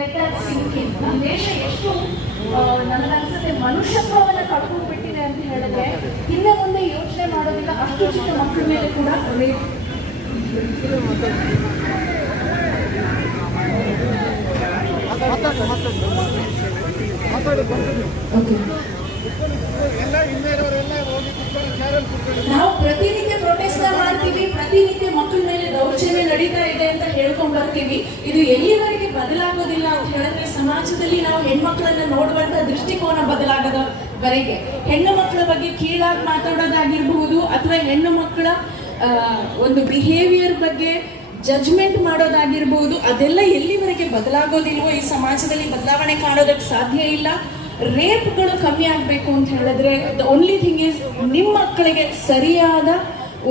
Let that sync ಇನ್. ನಮ್ಮ ದೇಶ ಎಷ್ಟು ನನಗನ್ಸುತ್ತೆ ಮನುಷ್ಯತ್ವವನ್ನು ಕಳ್ಕೊಂಡ್ಬಿಟ್ಟಿದೆ ಅಂತ ಹೇಳಿದ್ರೆ ಹಿಂದೆ ಮುಂದೆ ಯೋಚನೆ ಮಾಡೋದಿಲ್ಲ. ಅಷ್ಟು ಚಿಕ್ಕ ಮಕ್ಕಳ ಮೇಲೆ ಕೂಡ ರೇಪ್. ನಾವು ಪ್ರತಿನಿತ್ಯ ಪ್ರೊಟೆಸ್ಟ್ ಮಾಡ್ತೀವಿ, ಪ್ರತಿನಿತ್ಯ ಮಕ್ಕಳ ಮೇಲೆ ದೌರ್ಜನ್ಯ ನಡೀತಾ ಇದೆ ಅಂತ ಹೇಳ್ಕೊಂಡ್ ಬರ್ತೀವಿ. ಇದು ಎಲ್ಲಿವರೆಗೆ ಬದಲಾಗೋದಿಲ್ಲ ಅಂತ ಹೇಳಿದ್ರೆ ಸಮಾಜದಲ್ಲಿ ನಾವು ಹೆಣ್ಮಕ್ಳನ್ನ ನೋಡುವಂತ ದೃಷ್ಟಿಕೋನ ಬದಲಾಗದವರೆಗೆ ಹೆಣ್ಣು ಮಕ್ಕಳ ಬಗ್ಗೆ ಕೀಳಾಗಿ ಮಾತಾಡೋದಾಗಿರ್ಬಹುದು ಅಥವಾ ಹೆಣ್ಣು ಮಕ್ಕಳ ಒಂದು ಬಿಹೇವಿಯರ್ ಬಗ್ಗೆ ಜಜ್ಮೆಂಟ್ ಮಾಡೋದಾಗಿರ್ಬೋದು, ಅದೆಲ್ಲ ಎಲ್ಲಿವರೆಗೆ ಬದಲಾಗೋದಿಲ್ವೋ ಈ ಸಮಾಜದಲ್ಲಿ ಬದಲಾವಣೆ ಕಾಣೋದಕ್ಕೆ ಸಾಧ್ಯ ಇಲ್ಲ. ರೇಪ್ಗಳು ಕಮ್ಮಿ ಆಗಬೇಕು ಅಂತ ಹೇಳಿದ್ರೆ ದ ಓನ್ಲಿ ಥಿಂಗ್ ಈಸ್ ನಿಮ್ಮ ಮಕ್ಕಳಿಗೆ ಸರಿಯಾದ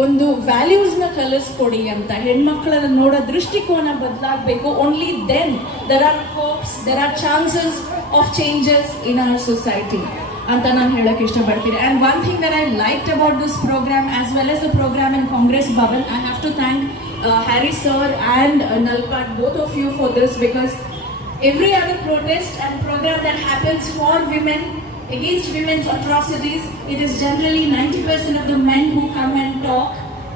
ಒಂದು ವ್ಯಾಲ್ಯೂಸ್ನ ಕಲಿಸ್ಕೊಡಿ ಅಂತ. ಹೆಣ್ಮಕ್ಳನ್ನ ನೋಡೋ ದೃಷ್ಟಿಕೋನ ಬದಲಾಗಬೇಕು. Only then there are hopes, there are chances of changes in our society ಅಂತ ನಾನು ಹೇಳಕ್ ಇಷ್ಟಪಡ್ತೀನಿ. And one thing that I liked about this programme as well as the program in Congress Bhavan, I have to thank Harry sir and Nalpat, both of you, for this, because every other protest and program that happens for women, against women's atrocities, it is generally 90% of the men who come and talk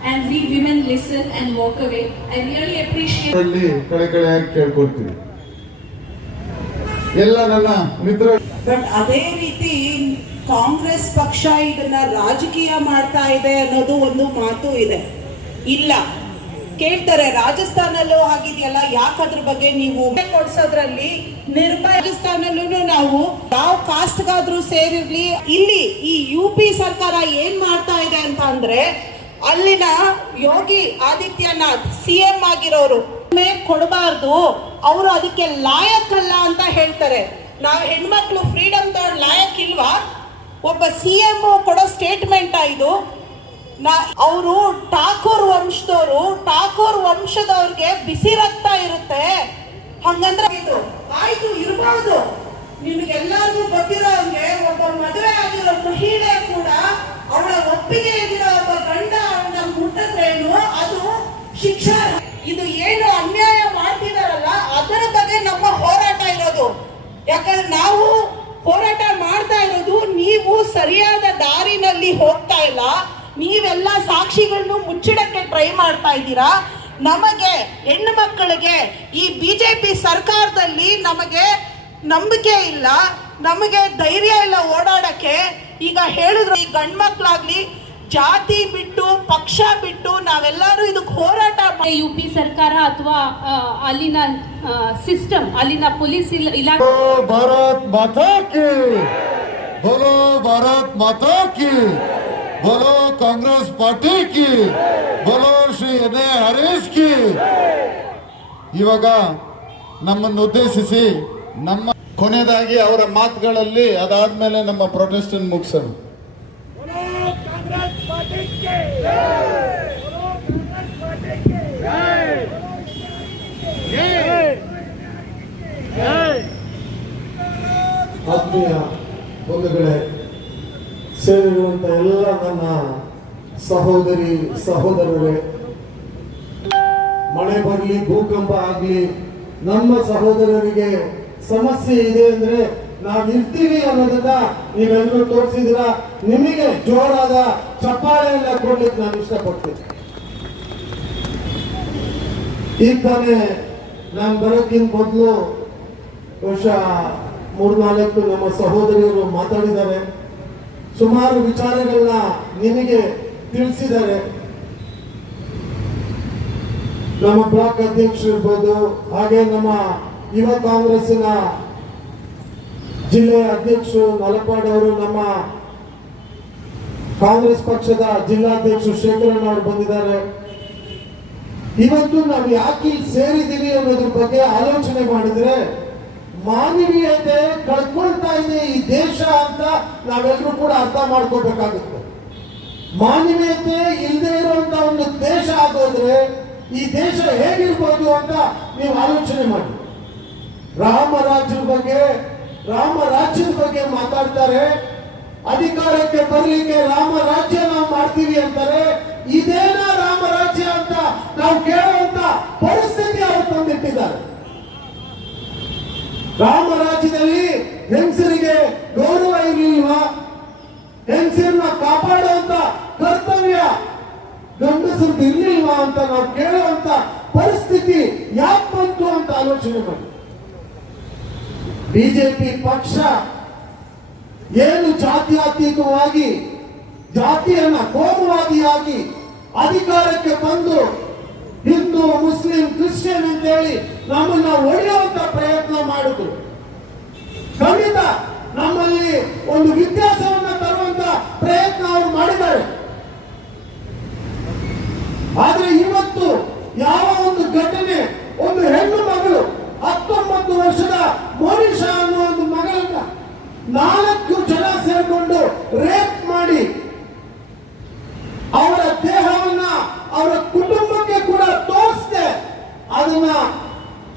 and we women listen and walk away. I really appreciate ಕಳೆಕಳೆಯಾಗಿ ಕೇಳ್ಕೊಳ್ತೀವಿ ಎಲ್ಲ ನನ್ನ ಮಿತ್ರ. But ಅದೇ ರೀತಿ ಕಾಂಗ್ರೆಸ್ ಪಕ್ಷ ಇದನ್ನ ರಾಜಕೀಯ ಮಾಡ್ತಾ ಇದೆ ಅನ್ನೋದು ಒಂದು ಮಾತು ಇದೆ. ಇಲ್ಲ, ಕೇಳ್ತಾರೆ ರಾಜಸ್ಥಾನಲ್ಲೂ ಆಗಿದೆಯಲ್ಲ, ಯಾಕೆ ಅದ್ರ ಬಗ್ಗೆ ನೀವು ಕೊಡ್ಸೋದ್ರಲ್ಲಿ ನಿರ್ಭಯ. ರಾಜಸ್ಥಾನಲ್ಲೂ ನಾವು ಯಾವ ಕಾಸ್ಟ್ಗಾದ್ರೂ ಸೇರಿರ್ಲಿ, ಇಲ್ಲಿ ಈ UP ಸರ್ಕಾರ ಏನ್ ಮಾಡ್ತಾ ಇದೆ ಅಂತ ಅಂದ್ರೆ ಅಲ್ಲಿನ ಯೋಗಿ ಆದಿತ್ಯನಾಥ್ CM ಆಗಿರೋರು ಕೊಡಬಾರ್ದು, ಅವರು ಅದಕ್ಕೆ ಲಾಯಕ್ಕಲ್ಲ ಅಂತ ಹೇಳ್ತಾರೆ. ನಾವು ಹೆಣ್ಮಕ್ಳು ಫ್ರೀಡಮ್ ತಗೊಂಡು ಲಾಯಕ್ ಇಲ್ವಾ? ಒಬ್ಬ CM ಕೊಡೋ ಸ್ಟೇಟ್ಮೆಂಟ್ ಇದು. ಅವರು ಠಾಕೂರ್ ವಂಶದವರು, ಠಾಕೂರ್ ವಂಶದವ್ರಿಗೆ ಬಿಸಿ ರಕ್ತ ಇರುತ್ತೆ. ಹಂಗಂದ್ರೆ ಇದು ಆಯ್ತು ಇರಬಹುದು. ನಿಮ್ಗೆಲ್ಲರಿಗೂ ಗೊತ್ತಿರೋ ಹಂಗೆ ಒಬ್ಬ ಮದುವೆ ಆಗಿರೋ ಮಹಿಳೆ ಕೂಡ ಅವಳ ಒಪ್ಪಿಗೆ ಇರೋ ಒಬ್ಬ ಗಂಡ ಅವನ ಮುಟ್ಟಿದ್ರೇನು ಅದು ಶಿಕ್ಷೆ. ಇದು ಏನು ಅನ್ಯಾಯ ಮಾಡ್ತಿದಾರಲ್ಲ ಅದರ ಬಗ್ಗೆ ನಮ್ಮ ಹೋರಾಟ ಇರೋದು. ಯಾಕಂದ್ರೆ ನಾವು ಹೋರಾಟ ಮಾಡ್ತಾ ಇರೋದು ನೀವು ಸರಿಯಾದ ದಾರಿನಲ್ಲಿ ಹೋಗ್ತಾ ಇಲ್ಲ, ನೀವೆಲ್ಲ ಸಾಕ್ಷಿಗಳನ್ನು ಮುಚ್ಚಿಡಕ್ಕೆ ಟ್ರೈ ಮಾಡ್ತಾ ಇದ್ದೀರಾ. ನಮಗೆ ಹೆಣ್ಣು ಮಕ್ಕಳಿಗೆ ಈ BJP ಸರ್ಕಾರದಲ್ಲಿ ನಮಗೆ ನಂಬಿಕೆ ಇಲ್ಲ, ನಮಗೆ ಧೈರ್ಯ ಇಲ್ಲ ಓಡಾಡಕ್ಕೆ. ಈಗ ಹೇಳಿದ್ರು ಈ ಗಂಡು ಮಕ್ಕಳಾಗ್ಲಿ ಜಾತಿ ಬಿಟ್ಟು ಪಕ್ಷ ಬಿಟ್ಟು ನಾವೆಲ್ಲರೂ ಇದಕ್ಕೆ ಹೋರಾಟ. UP ಸರ್ಕಾರ ಅಥವಾ ಅಲ್ಲಿನ ಸಿಸ್ಟಮ್, ಅಲ್ಲಿನ ಪೊಲೀಸ್ ಇಲಾಖೆ. ಭಾರತ್ ಮಾತಾ ಕಿ, ಬೋಲೋ ಭಾರತ್ ಮಾತಾ ಕಿ, ಬೋಲೋ ಕಾಂಗ್ರೆಸ್ ಪಾರ್ಟಿ ಕಿ, ಬೋಲೋ ಶ್ರೀ ಎನ್.ಎ. ಹರೀಶ್ ಕಿ. ಇವಾಗ ನಮ್ಮನ್ನು ಉದ್ದೇಶಿಸಿ ನಮ್ಮ ಕೊನೆಯದಾಗಿ ಅವರ ಮಾತುಗಳಲ್ಲಿ ಅದಾದ್ಮೇಲೆ ನಮ್ಮ ಪ್ರೊಟೆಸ್ಟ್ ಮುಗಿಸೋಣ. ಆತ್ಮೀಯ ಬಂಧುಗಳೇ, ಸೇರಿರುವಂತ ಎಲ್ಲ ನನ್ನ ಸಹೋದರಿ ಸಹೋದರರೇ, ಮಳೆ ಬರಲಿ ಭೂಕಂಪ ಆಗಲಿ, ನಮ್ಮ ಸಹೋದರರಿಗೆ ಸಮಸ್ಯೆ ಇದೆ ಅಂದ್ರೆ ನಾವು ಇರ್ತೀವಿ ಅನ್ನೋದನ್ನ ನೀವೆಲ್ಲರೂ ತೋರಿಸಿದಿರ. ನಿಮಗೆ ಜೋರಾದ ಚಪ್ಪಾಳೆಯನ್ನ ಕೊಡ್ಲಿಕ್ಕೆ ನಾನು ಇಷ್ಟಪಡ್ತೀನಿ. ಈಗ ತಾನೇ ನಾನು ಬರೋಕ್ಕಿಂತ ಮೊದಲು ಬಹುಶಃ 3-4 ನಮ್ಮ ಸಹೋದರಿಯರು ಮಾತಾಡಿದ್ದಾರೆ, ಸುಮಾರು ವಿಚಾರಗಳನ್ನ ನಿಮಗೆ ತಿಳಿಸಿದ್ದಾರೆ. ನಮ್ಮ ಬ್ಲಾಕ್ ಅಧ್ಯಕ್ಷರು ಇರ್ಬೋದು, ಹಾಗೆ ನಮ್ಮ ಯುವ ಕಾಂಗ್ರೆಸ್ಸಿನ ಜಿಲ್ಲೆಯ ಅಧ್ಯಕ್ಷರು ನಲಪಾಡ್ ಅವರು, ನಮ್ಮ ಕಾಂಗ್ರೆಸ್ ಪಕ್ಷದ ಜಿಲ್ಲಾಧ್ಯಕ್ಷರು ಶೇಖರಣ್ಣ ಅವರು ಬಂದಿದ್ದಾರೆ. ಇವತ್ತು ನಾವು ಯಾಕೆ ಇಲ್ಲಿ ಸೇರಿದ್ದೀವಿ ಅನ್ನೋದ್ರ ಬಗ್ಗೆ ಆಲೋಚನೆ ಮಾಡಿದ್ರೆ ಮಾನವೀಯತೆ ಕಳ್ಕೊಳ್ತಾ ಇದೆ ಈ ದೇಶ ಅಂತ ನಾವೆಲ್ಲರೂ ಕೂಡ ಅರ್ಥ ಮಾಡ್ಕೋಬೇಕಾಗುತ್ತೆ. ಮಾನವೀಯತೆ ಇಲ್ಲದೆ ಇರುವಂತ ಒಂದು ದೇಶ ಆಗೋದ್ರೆ ಈ ದೇಶ ಹೇಗಿರ್ಬೋದು ಅಂತ ನೀವು ಆಲೋಚನೆ ಮಾಡಿ. ರಾಮರಾಜ್ಯದ ಬಗ್ಗೆ ಮಾತಾಡ್ತಾರೆ, ಅಧಿಕಾರಕ್ಕೆ ಬರ್ಲಿಕ್ಕೆ ರಾಮರಾಜ್ಯ ನಾವು ಮಾಡ್ತೀವಿ ಅಂತಾರೆ. ಇದೇನ ರಾಮರಾಜ್ಯ ಅಂತ ನಾವು ಕೇಳುವಂತ ಪರಿಸ್ಥಿತಿ ಅವರು ತಂದಿಟ್ಟಿದ್ದಾರೆ. ರಾಮರಾಜ್ಯದಲ್ಲಿ ಹೆಂಗಸರಿಗೆ ಗೌರವ ಇರಲಿಲ್ವಾ? ಹೆಂಗಸರನ್ನ ಕಾಪಾಡುವಂತ ಕರ್ತವ್ಯ ಗಂಡಸರದ್ದು ಇರ್ಲಿಲ್ವಾ ಅಂತ ನಾವು ಕೇಳುವಂತ ಪರಿಸ್ಥಿತಿ ಯಾಕೆ ಬಂತು ಅಂತ ಆಲೋಚನೆ ಮಾಡಿ. ಬಿಜೆಪಿ ಪಕ್ಷ ಏನು ಜಾತ್ಯತೀತವಾಗಿ ಜಾತಿಯನ್ನ ಕೋಮುವಾದಿಯಾಗಿ ಅಧಿಕಾರಕ್ಕೆ ಬಂದು ಹಿಂದೂ ಮುಸ್ಲಿಂ ಕ್ರಿಶ್ಚಿಯನ್ ಅಂತೇಳಿ ನಮ್ಮನ್ನ ಒಡೆಯುವಂತ ಪ್ರಯತ್ನ ಮಾಡಿದ್ರು. ಖಂಡಿತ ನಮ್ಮಲ್ಲಿ ಒಂದು ವ್ಯತ್ಯಾಸವನ್ನ ತರುವಂತ ಪ್ರಯತ್ನ ಅವರು ಮಾಡಿದ್ದಾರೆ. ಆದ್ರೆ ಇವತ್ತು ಯಾವ ಒಂದು ಘಟನೆ, ಒಂದು ಹೆಣ್ಣು ಮಗಳು 19 ವರ್ಷದ ಮೋನಿಶಾ ಅನ್ನೋ ಒಂದು ಮಗಳನ್ನ 4 ಜನ ಸೇರ್ಕೊಂಡು ರೇಪ್ ಮಾಡಿ ಅವರ ದೇಹವನ್ನ ಅವರ ಕುಟುಂಬಕ್ಕೆ ಕೂಡ ತೋರಿಸದೆ ಅದನ್ನ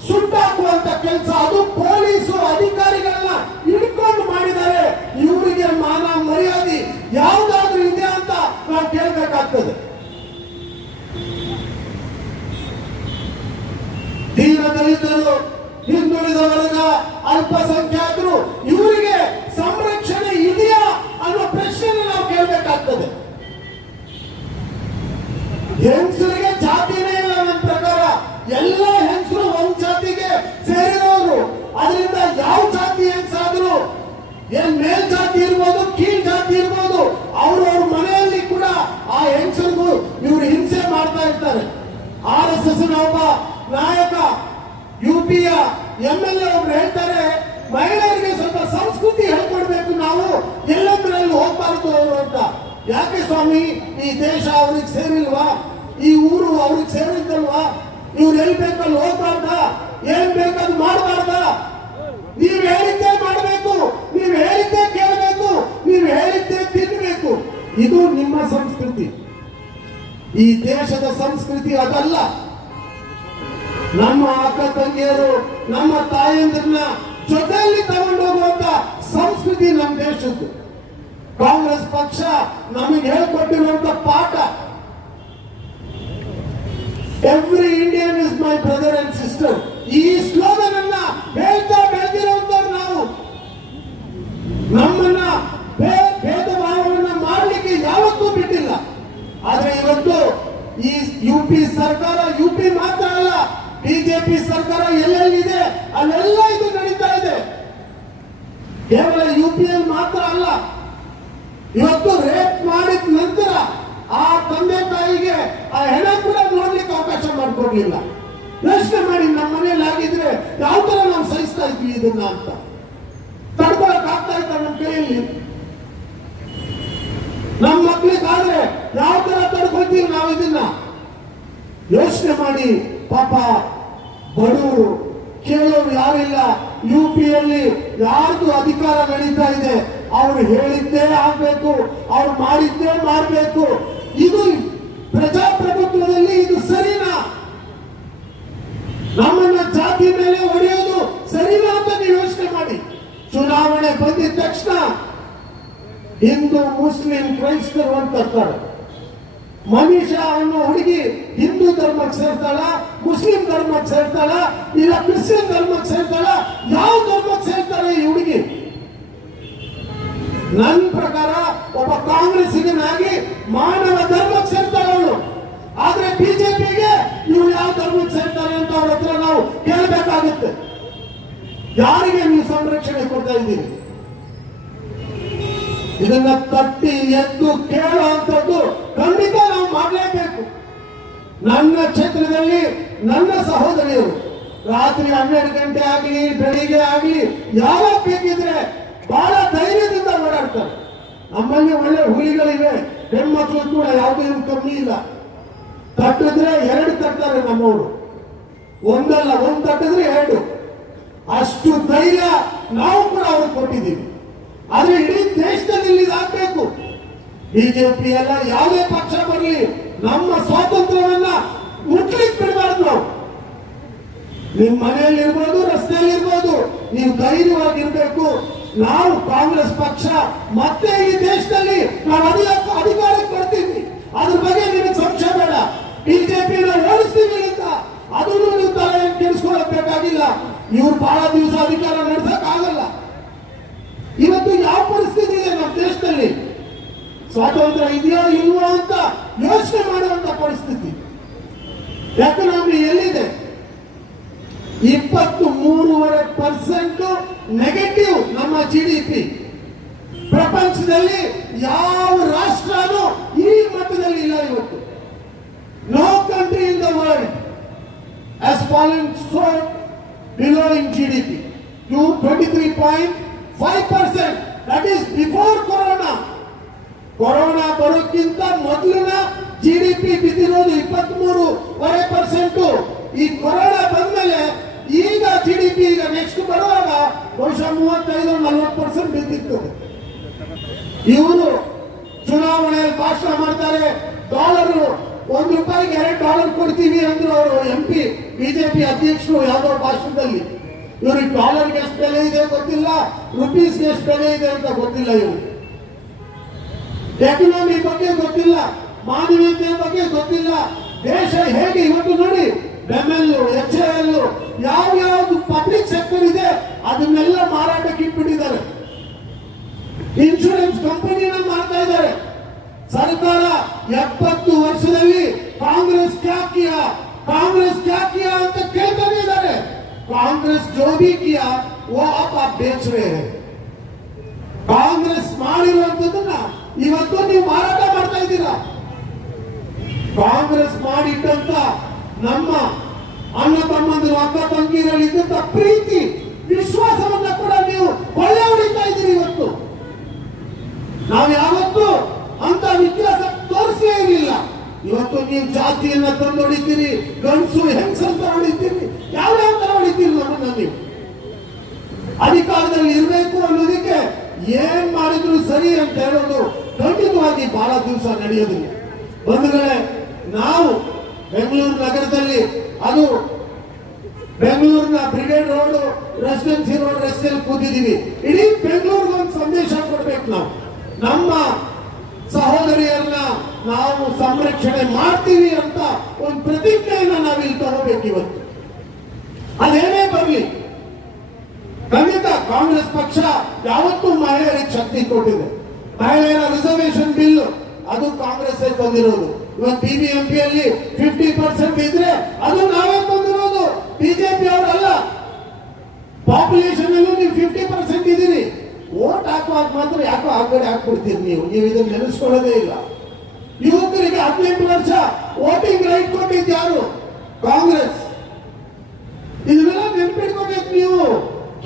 ಸುಟ್ಟಾಕುವಂತ ಕೆಲಸ, ಅದು ಪೊಲೀಸು ಅಧಿಕಾರಿಗಳನ್ನ ಹಿಡ್ಕೊಂಡು ಮಾಡಿದ್ದಾರೆ. ಇವರಿಗೆ ಮಾನ ಮರ್ಯಾದೆ ಯಾವುದಾದ್ರೂ ಇದೆ ಅಂತ ನಾವು ಕೇಳಬೇಕಾಗ್ತದೆ. ದೀನ ದಲಿತರು, ಹಿಂದುಳಿದ ವರ್ಗ, ಅಲ್ಪಸಂಖ್ಯಾತರು ಇವರಿಗೆ ಸಂರಕ್ಷಣೆ ಇದೆಯಾ ಅನ್ನೋ ಪ್ರಶ್ನೆ ನಾವು ಕೇಳಬೇಕಾಗ್ತದೆ. ಹೆಂಗಸರಿಗೆ ಜಾತಿನೇ ಇಲ್ಲ. ನನ್ನ ಪ್ರಕಾರ ಎಲ್ಲ ಹೆಂಗಸರು ಒಂದ್ ಜಾತಿಗೆ ಸೇರಿದವರು. ಅದರಿಂದ ಯಾವ ಜಾತಿ ಹೆಂಗಸಾದ್ರು, ಏನ್ ಮೇಲ್ ಜಾತಿ ಇರ್ಬೋದು, ಕೀಳ್ ಜಾತಿ ಇರ್ಬೋದು, ಅವ್ರವ್ರ ಮನೆಯಲ್ಲಿ ಕೂಡ ಆ ಹೆಂಗಸರಿಗೂ ಇವರು ಹಿಂಸೆ ಮಾಡ್ತಾ ಇರ್ತಾರೆ. RSS ಒಬ್ಬ ನಾಯಕ UP-ಯ MLA ಒಬ್ರು ಹೇಳ್ತಾರೆ, ಮಹಿಳೆಯರಿಗೆ ಸ್ವಲ್ಪ ಸಂಸ್ಕೃತಿ ಹೇಳ್ಕೊಡ್ಬೇಕು, ನಾವು ಎಲ್ಲಂದ್ರಲ್ಲಿ ಹೋಗ್ಬಾರ್ದು ಅವರು ಅಂತ. ಯಾಕೆ ಸ್ವಾಮಿ, ಈ ದೇಶ ಅವ್ರಿಗೆ ಸೇರಿಲ್ವಾ? ಈ ಊರು ಅವ್ರಿಗೆ ಸೇರಿದ್ದಲ್ವಾ? ಇವ್ರು ಎಲ್ಲಿ ಬೇಕಲ್ಲಿ ಹೋಗ್ಬಾರ್ದ? ಏನ್ ಬೇಕಾದ್ ಮಾಡಬಾರ್ದ? ನೀವ್ ಹೇಳಿದ್ದೇ ಮಾಡಬೇಕು, ನೀವ್ ಹೇಳಿದ್ದೇ ಕೇಳಬೇಕು, ನೀವ್ ಹೇಳಿದ್ದೇ ತಿನ್ಬೇಕು. ಇದು ನಿಮ್ಮ ಸಂಸ್ಕೃತಿ. ಈ ದೇಶದ ಸಂಸ್ಕೃತಿ ಅದಲ್ಲ. ನಮ್ಮ ಅಕ್ಕ ತಂಗಿಯರು, ನಮ್ಮ ತಾಯಂದ್ರನ್ನ ಜೊತೆಯಲ್ಲಿ ತಗೊಂಡು ಹೋಗುವಂತ ಸಂಸ್ಕೃತಿ ನಮ್ಮ ದೇಶದ್ದು. ಕಾಂಗ್ರೆಸ್ ಪಕ್ಷ ನಮಗೆ ಹೇಳ್ಕೊಟ್ಟಿರುವಂತ ಪಾಠ, every Indian is my brother and sister. ಈ ಸ್ಲೋಗನ್ ಅನ್ನ ಹೇಳ್ತಾ ಬೆಳೆದಿರುವಂತವ್ರು ನಾವು. ನಮ್ಮನ್ನ ಭೇದ ಭಾವವನ್ನ ಮಾಡಲಿಕ್ಕೆ ಯಾವತ್ತೂ ಬಿಟ್ಟಿಲ್ಲ. ಆದ್ರೆ ಇವತ್ತು ಈ UP ಸರ್ಕಾರ, UP ಮಾತ್ರ ಅಲ್ಲ, ಬಿಜೆಪಿ ಸರ್ಕಾರ ಎಲ್ಲೆಲ್ಲಿದೆ ಅಲ್ಲೆಲ್ಲ ಇದು ನಡೀತಾ ಇದೆ. ಕೇವಲ UP-ಯಲ್ಲಿ ಮಾತ್ರ ಅಲ್ಲ, ಇವತ್ತು ರೇಪ್ ಮಾಡಿದ ನಂತರ ಆ ತಂದೆ ತಾಯಿಗೆ ಆ ಹೆಣ ಕೂಡ ನೋಡ್ಲಿಕ್ಕೆ ಅವಕಾಶ ಮಾಡಿಕೊಡ್ಲಿಲ್ಲ. ಯೋಚನೆ ಮಾಡಿ, ನಮ್ಮ ಮನೆಯಲ್ಲಿ ಆಗಿದ್ರೆ ಯಾವ ತರ ನಾವು ಸಹಿಸ್ತಾ ಇದ್ವಿ ಇದನ್ನ ಅಂತ. ತಡ್ಕೊಳಕ್ ಆಗ್ತಾ ಇತ್ತ ನಮ್ಮ ಕೈಯಲ್ಲಿ? ನಮ್ಮ ಮಕ್ಳಿಗಾದ್ರೆ ಯಾವ ತರ ತಡ್ಕೊಳ್ತೀವಿ ನಾವು ಇದನ್ನ? ಯೋಚನೆ ಮಾಡಿ. ಪಾಪ ಬಡವರು ಕೇಳೋರು ಯಾರಿಲ್ಲ. UP-ಯಲ್ಲಿ ಯಾರ್ದು ಅಧಿಕಾರ ನಡೀತಾ ಇದೆ, ಅವ್ರು ಹೇಳಿದ್ದೇ ಆಗ್ಬೇಕು, ಅವ್ರು ಮಾಡಿದ್ದೇ ಮಾಡ್ಬೇಕು. ಇದು ಪ್ರಜಾಪ್ರಭುತ್ವದಲ್ಲಿ ಇದು ಸರಿನಾ? ನಮ್ಮನ್ನ ಜಾತಿ ಮೇಲೆ ಹೊಡೆಯೋದು ಸರಿನಾ ಅಂತ ನೀವು ಯೋಚನೆ ಮಾಡಿ. ಚುನಾವಣೆ ಬಂದಿದ ತಕ್ಷಣ ಹಿಂದೂ ಮುಸ್ಲಿಂ ಕ್ರೈಸ್ತರು ಅಂತ ತರ್ತಾರೆ. ಮನೀಷಾ ಅನ್ನೋ ಹುಡುಗಿ ಹಿಂದೂ ಧರ್ಮಕ್ಕೆ ಸೇರ್ತಾಳ, ಮುಸ್ಲಿಂ ಧರ್ಮಕ್ಕೆ ಸೇರ್ತಾಳ, ಇಲ್ಲ ಕ್ರಿಶ್ಚಿಯನ್ ಧರ್ಮಕ್ಕೆ ಸೇರ್ತಾಳ? ಯಾವ ಧರ್ಮಕ್ಕೆ ಸೇರ್ತಾಳೆ ಈ ಹುಡುಗಿ? ನನ್ನ ಪ್ರಕಾರ ಒಬ್ಬ ಕಾಂಗ್ರೆಸ್ಸಿಗನಾಗಿ ಮಾನವ ಧರ್ಮಕ್ಕೆ ಸೇರ್ತಾಳೆ ಅವಳು. ಆದ್ರೆ ಬಿಜೆಪಿಗೆ ಇವ್ರು ಯಾವ ಧರ್ಮಕ್ಕೆ ಸೇರ್ತಾರೆ ಅಂತ ಅವ್ರ ಹತ್ರ ನಾವು ಕೇಳಬೇಕಾಗುತ್ತೆ. ಯಾರಿಗೆ ನೀವು ಸಂರಕ್ಷಣೆ ಕೊಡ್ತಾ ಇದ್ದೀರಿ? ಇದನ್ನ ತಟ್ಟಿ ಎದ್ದು ಕೇಳುವಂಥದ್ದು ಖಂಡಿತ ನಾವು ಮಾಡಲೇಬೇಕು. ನನ್ನ ಕ್ಷೇತ್ರದಲ್ಲಿ ನನ್ನ ಸಹೋದರಿಯರು ರಾತ್ರಿ 12 ಗಂಟೆ ಆಗಲಿ ಬೆಳಿಗ್ಗೆ ಆಗಲಿ ಯಾವಾಗ ಬೇಕಿದ್ರೆ ಬಹಳ ಧೈರ್ಯದಿಂದ ಓಡಾಡ್ತಾರೆ. ನಮ್ಮಲ್ಲಿ ಒಳ್ಳೆ ಹುಲಿಗಳಿವೆ, ಹೆಣ್ಮಕ್ಳು ಕೂಡ ಯಾವುದೇ ಕಮ್ಮಿ ಇಲ್ಲ. ತಟ್ಟಿದ್ರೆ 2 ತಟ್ತಾರೆ ನಮ್ಮವರು, ಒಂದಲ್ಲ, 1 ತಟ್ಟಿದ್ರೆ 2. ಅಷ್ಟು ಧೈರ್ಯ ನಾವು ಕೂಡ ಅವ್ರಿಗೆ ಕೊಟ್ಟಿದ್ದೀವಿ. ಆದ್ರೆ ಇಡೀ ದೇಶದಲ್ಲಿ ಇದಾಗಬೇಕು. ಬಿಜೆಪಿ ಎಲ್ಲ ಯಾವುದೇ ಪಕ್ಷ ಬರಲಿ, ನಮ್ಮ ಸ್ವಾತಂತ್ರ್ಯವನ್ನ ಮುಟ್ಲಿಕ್ಕೆ ಬಿಡಬಾರ್ದು ನಾವು. ನಿಮ್ಮ ಮನೆಯಲ್ಲಿ ಇರ್ಬೋದು, ರಸ್ತೆಯಲ್ಲಿ ಇರ್ಬೋದು, ನೀವು ಧೈರ್ಯವಾಗಿರ್ಬೇಕು. ನಾವು ಕಾಂಗ್ರೆಸ್ ಪಕ್ಷ ಮತ್ತೆ ಈ ದೇಶದಲ್ಲಿ ನಾವು ಅಧಿಕಾರಕ್ಕೆ ಬರ್ತೀವಿ, ಅದ್ರ ಬಗ್ಗೆ ನಿಮಗೆ ಸಂಶಯ ಬೇಡ. ಬಿಜೆಪಿ ಓಡಿಸ್ತೀವಿ ಅಂತ ಅದನ್ನು ನೀವು ತಲೆ ಕೆಡಿಸ್ಕೊಳ್ಳಬೇಕಾಗಿಲ್ಲ. ಇವ್ರು ಬಹಳ ದಿವಸ ಅಧಿಕಾರ ಇವತ್ತು ಯಾವ ಪರಿಸ್ಥಿತಿ ಇದೆ ನಮ್ಮ ದೇಶದಲ್ಲಿ? ಸ್ವಾತಂತ್ರ್ಯ ಇದೆಯಾ ಇಲ್ವಾ ಅಂತ ಯೋಚನೆ ಮಾಡುವಂತ ಪರಿಸ್ಥಿತಿ. ಎಕನಾಮಿ ಎಲ್ಲಿದೆ? 23.5% ನೆಗೆಟಿವ್ ನಮ್ಮ GDP. ಪ್ರಪಂಚದಲ್ಲಿ ಯಾವ ರಾಷ್ಟ್ರನೂ ಈ ಮಟ್ಟದಲ್ಲಿ ಇಲ್ಲ ಇವತ್ತು. No country in the world has fallen so below in GDP to 23.5%. That is before Corona. Corona ಬರೋಕ್ಕಿಂತ ಮೊದಲಿನ GDP ಬಿದ್ದಿರೋದು 23.5%. ಈ ಕೊರೋನಾ ಬಂದ್ಮೇಲೆ ಈಗ GDP ಈಗ ನೆಕ್ಸ್ಟ್ ಬರುವಾಗ ಬಹುಶಃ 35-40% ಬಿದ್ದಿರ್ತದೆ. ಇವರು ಚುನಾವಣೆಯಲ್ಲಿ ಭಾಷಣ ಮಾಡ್ತಾರೆ, ಡಾಲರ್ $1ಗೆ $2 ಕೊಡ್ತೀವಿ ಅಂದ್ರು ಅವರು MP ಬಿಜೆಪಿ ಅಧ್ಯಕ್ಷರು ಯಾವುದೋ ಭಾಷಣದಲ್ಲಿ. ಇವ್ರಿಗೆ ಡಾಲರ್ಗೆ ಎಷ್ಟು ಬೆಲೆ ಇದೆ ಗೊತ್ತಿಲ್ಲ, ರುಪೀಸ್ಗೆ ಎಷ್ಟು ಬೆಲೆ ಇದೆ ಅಂತ ಗೊತ್ತಿಲ್ಲ. ಇವ್ರಿಗೆ ಎಕನಾಮಿ ಬಗ್ಗೆ ಗೊತ್ತಿಲ್ಲ, ಮಾನವೀಯತೆ ಬಗ್ಗೆ ಗೊತ್ತಿಲ್ಲ. ದೇಶ ಹೇಗೆ ಇವತ್ತು ನೋಡಿ, ML, HAL ಯಾವ್ಯಾವ್ದು ಪಬ್ಲಿಕ್ ಸೆಕ್ಟರ್ ಇದೆ ಅದನ್ನೆಲ್ಲ ಮಾರಾಟಕ್ಕೆ ಇಟ್ಬಿಟ್ಟಿದ್ದಾರೆ. ಇನ್ಶೂರೆನ್ಸ್ ಕಂಪನಿನ ಮಾಡ್ತಾ ಇದ್ದಾರೆ. ಸರ್ಕಾರ 70 ವರ್ಷದಲ್ಲಿ ಕಾಂಗ್ರೆಸ್ ಕ್ಯಾ ಕಿಯಾ ಅಂತ ಕೇಳ್ತಾನೆ ಇದ್ದಾರೆ. ಕಾಂಗ್ರೆಸ್ ಜೋ ಭಿ ಕಿಯಾ ವೋ ಆಪ್ ಬೇಚ್ ರಹೆ ಹೈ. ಕಾಂಗ್ರೆಸ್ ಮಾಡಿರುವಂತದನ್ನ ಇವತ್ತು ನೀವು ಮಾರಾಟ ಮಾಡ್ತಾ ಇದ್ದೀರಾ. ಕಾಂಗ್ರೆಸ್ ಮಾಡಿಟ್ಟಂತ ನಮ್ಮ ಅಣ್ಣ ತಮ್ಮಂದಿರು ಅಕ್ಕ ತಂಗಿರಲ್ಲಿ ಇದ್ದಂತ ಪ್ರೀತಿ ವಿಶ್ವಾಸವನ್ನ ಕೂಡ ನೀವು ಕೊಳ್ಳೆ ಹೊಡಿತಾ ಇದ್ದೀರಿ. ಇವತ್ತು ನಾವು ಯಾವತ್ತೂ ಅಂತ ವ್ಯತ್ಯಾಸ ತೋರಿಸಲೇ ಇರಲಿಲ್ಲ. ಇವತ್ತು ನೀವು ಜಾತಿಯನ್ನ ತಂದು ಹೊಡಿತೀರಿ, ಗಂಡಸು ಹೆಂಗಸಂತ ಹೊಡಿತೀರಿ, ಯಾವ್ಯಾವ ತರ ಹೊಡಿತೀರಿ ನಮ್ಮನ್ನ ನೀವು. ಅಧಿಕಾರದಲ್ಲಿ ಇರಬೇಕು ಅನ್ನೋದಕ್ಕೆ ಏನ್ ಮಾಡಿದ್ರು ಸರಿ ಅಂತ ಹೇಳೋದು ಖಂಡಿತವಾಗಿ ಬಹಳ ದಿವಸ ನಡೆಯೋದಿಲ್ಲ. ಬಂಧುಗಳೇ, ನಾವು ಬೆಂಗಳೂರು ನಗರದಲ್ಲಿ, ಅದು ಬೆಂಗಳೂರಿನ ಬ್ರಿಗೇಡ್ ರೋಡ್, ರೆಸಿಡೆನ್ಸಿ ರೋಡ್ ರಸ್ತೆಯಲ್ಲಿ ಕೂತಿದ್ದೀವಿ. ಇಡೀ ಬೆಂಗಳೂರಿಗೆ ಒಂದು ಸಂದೇಶ ಕೊಡ್ಬೇಕು. ನಾವು ನಮ್ಮ ಸಹೋದರಿಯರನ್ನ ನಾವು ಸಂರಕ್ಷಣೆ ಮಾಡ್ತೀವಿ ಅಂತ ಒಂದು ಪ್ರತಿಜ್ಞೆಯನ್ನ ನಾವಿಲ್ಲಿ ತಗೋಬೇಕು ಇವತ್ತು. ಅದೇನೇ ಬರಲಿ, ಖಂಡಿತ ಕಾಂಗ್ರೆಸ್ ಪಕ್ಷ ಯಾವತ್ತೂ ಮಹಿಳೆಯರಿಗೆ ಶಕ್ತಿ ಕೊಟ್ಟಿದೆ. ಮಹಿಳೆಯರ ರಿಸರ್ವೇಶನ್ ಬಿಲ್ ಅದು ಕಾಂಗ್ರೆಸ್ ತಂದಿರೋದು. ಇವತ್ತು BBMPಯಲ್ಲಿ 50% ಇದ್ರೆ ಅದು ನಾವೇ ತಂದಿರೋದು, ಬಿಜೆಪಿ ಅವರಲ್ಲ. ಪಾಪ್ಯುಲೇಷನ್ ಅಲ್ಲೂ ನೀವು 50% ಇದ್ದೀರಿ. ವೋಟ್ ಹಾಕುವಾಗ ಮಾತ್ರ ಯಾಕೋ ಆ ಕಡೆ ಹಾಕ್ಬಿಡ್ತೀರಿ ನೀವು ಇದನ್ನ ನೆನೆಸ್ಕೊಳ್ಳೋದೇ ಇಲ್ಲ. ಯುವಕರಿಗೆ 18 ವರ್ಷ ವೋಟಿಂಗ್ ರೈಟ್ ಕೊಟ್ಟಿದ್ದು ಯಾರು? ಕಾಂಗ್ರೆಸ್. ಇದನ್ನೆಲ್ಲ ನೆನ್ಪಿಟ್ಕೋಬೇಕು ನೀವು.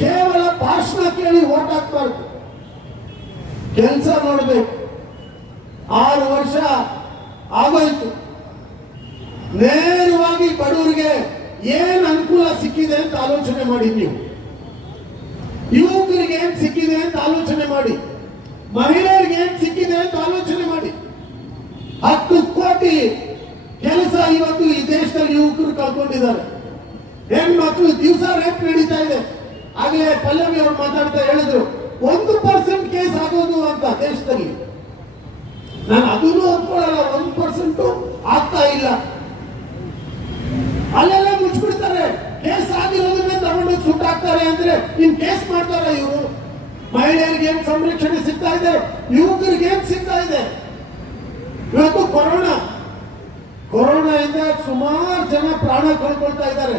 ಕೇವಲ ಭಾಷಣ ಕೇಳಿ ವೋಟ್ ಹಾಕ್ಬಾರ್ದು, ಕೆಲಸ ನೋಡ್ಬೇಕು. 6 ವರ್ಷ ಆಗೋಯ್ತು. ನೇರವಾಗಿ ಬಡವರಿಗೆ ಏನ್ ಅನುಕೂಲ ಸಿಕ್ಕಿದೆ ಅಂತ ಆಲೋಚನೆ ಮಾಡಿ. ನೀವು ಯುವಕರಿಗೆ ಏನ್ ಸಿಕ್ಕಿದೆ ಅಂತ ಆಲೋಚನೆ ಮಾಡಿ, ಮಹಿಳೆಯರಿಗೆ ಏನ್ ಸಿಕ್ಕಿದೆ ಅಂತ ಆಲೋಚನೆ ಮಾಡಿ. 10 ಕೋಟಿ ಕೆಲಸ ಇವತ್ತು ಈ ದೇಶದಲ್ಲಿ ಯುವಕರು ಕಳ್ಕೊಂಡಿದ್ದಾರೆ. ಹೆಣ್ಮಕ್ಳು ದಿವಸ ರೇಪ್ ನಡೀತಾ ಇದೆ. ಆಗಲೇ ಪಲ್ಲವಿ ಅವರು ಮಾತಾಡ್ತಾ ಹೇಳಿದ್ರು 1% ಕೇಸ್ ಆಗೋದು ಅಂತ ದೇಶದಲ್ಲಿ. ನಾನು ಅದನ್ನು ಒಪ್ಕೊಳ್ಳಲ್ಲ, 1% ಆಗ್ತಾ ಇಲ್ಲ. ಅಲ್ಲೆಲ್ಲ ಮುಚ್ಚಿಬಿಡ್ತಾರೆ. ಕೇಸ್ ಆಗಿರೋದನ್ನೇ ತಗೊಂಡು ಸುಟ್ಟಾಕ್ತಾರೆ ಅಂದ್ರೆ ಇನ್ ಕೇಸ್ ಮಾಡ್ತಾರೆ ಇವರು. ಮಹಿಳೆಯರಿಗೆ ಏನ್ ಸಂರಕ್ಷಣೆ ಸಿಗ್ತಾ ಇದೆ, ಯುವಕರಿಗೆ ಏನ್ ಸಿಗ್ತಾ ಇದೆ? ಇವತ್ತು ಕೊರೋನಾದಿಂದ ಸುಮಾರು ಜನ ಪ್ರಾಣ ಕಳ್ಕೊಳ್ತಾ ಇದ್ದಾರೆ.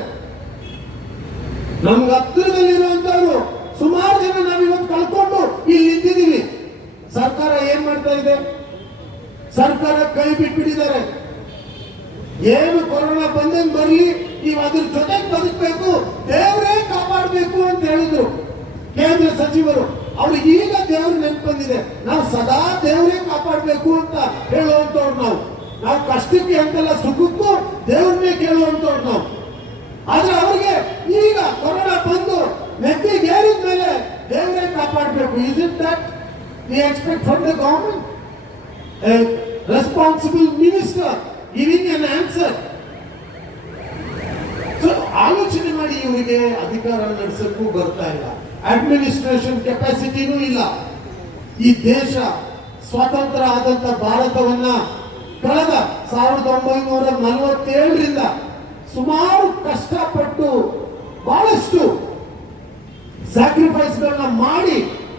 ನಮ್ಗೆ ಹತ್ತಿರದಲ್ಲಿರುವಂತವ್ರು ಸುಮಾರು ಜನ ನಾವಿವತ್ತು ಕಳ್ಕೊಂಡು ಇಲ್ಲಿ ನಿಂತಿದ್ದೀವಿ. ಸರ್ಕಾರ ಏನ್ ಮಾಡ್ತಾ ಇದೆ? ಸರ್ಕಾರ ಕೈ ಬಿಟ್ಬಿಟ್ಟಿದ್ದಾರೆ. ಏನು ಕೊರೋನಾ ಬಂದಂಗ್ ಬರ್ಲಿ, ನೀವು ಅದ್ರ ಜೊತೆಗೆ ಬದುಕಬೇಕು, ದೇವರೇ ಕಾಪಾಡಬೇಕು ಅಂತ ಹೇಳಿದ್ರು ಕೇಂದ್ರ ಸಚಿವರು. ಅವ್ರು ಈಗ ದೇವ್ರ ನೆನಪು ಬಂದಿದೆ. ನಾವು ಸದಾ ದೇವರೇ ಕಾಪಾಡಬೇಕು ಅಂತ ಹೇಳುವಂತವ್ರು. ನಾವು ಕಷ್ಟಕ್ಕೆ ಅಂತೆಲ್ಲ ಸುಖಕ್ಕೂ ದೇವ್ರನ್ನೇ ಕೇಳುವಂತವ್ರು ನಾವು. ಆದ್ರೆ ಅವ್ರಿಗೆ ಈಗ ಕೊರೋನಾ ಬಂದು ನೆತ್ತಿಗೆ ಏರಿದ ಮೇಲೆ ದೇವರೇ ಕಾಪಾಡಬೇಕು. Is it that we expect from the government? Responsible minister giving an answer. ಆಲೋಚನೆ ಮಾಡಿ, ಇವರಿಗೆ ಅಧಿಕಾರ ನಡೆಸಕ್ಕೂ ಬರ್ತಾ ಇಲ್ಲ, ಅಡ್ಮಿನಿಸ್ಟ್ರೇಷನ್ ಕೆಪಾಸಿಟಿನೂ ಇಲ್ಲ. ಈ ದೇಶ ಸ್ವತಂತ್ರ ಆದಂತ ಭಾರತವನ್ನ ಕಳೆದ 1947ರಿಂದ ಸುಮಾರು ಕಷ್ಟಪಟ್ಟು ಬಹಳಷ್ಟು ಸ್ಯಾಕ್ರಿಫೈಸ್ಗಳನ್ನ ಮಾಡಿ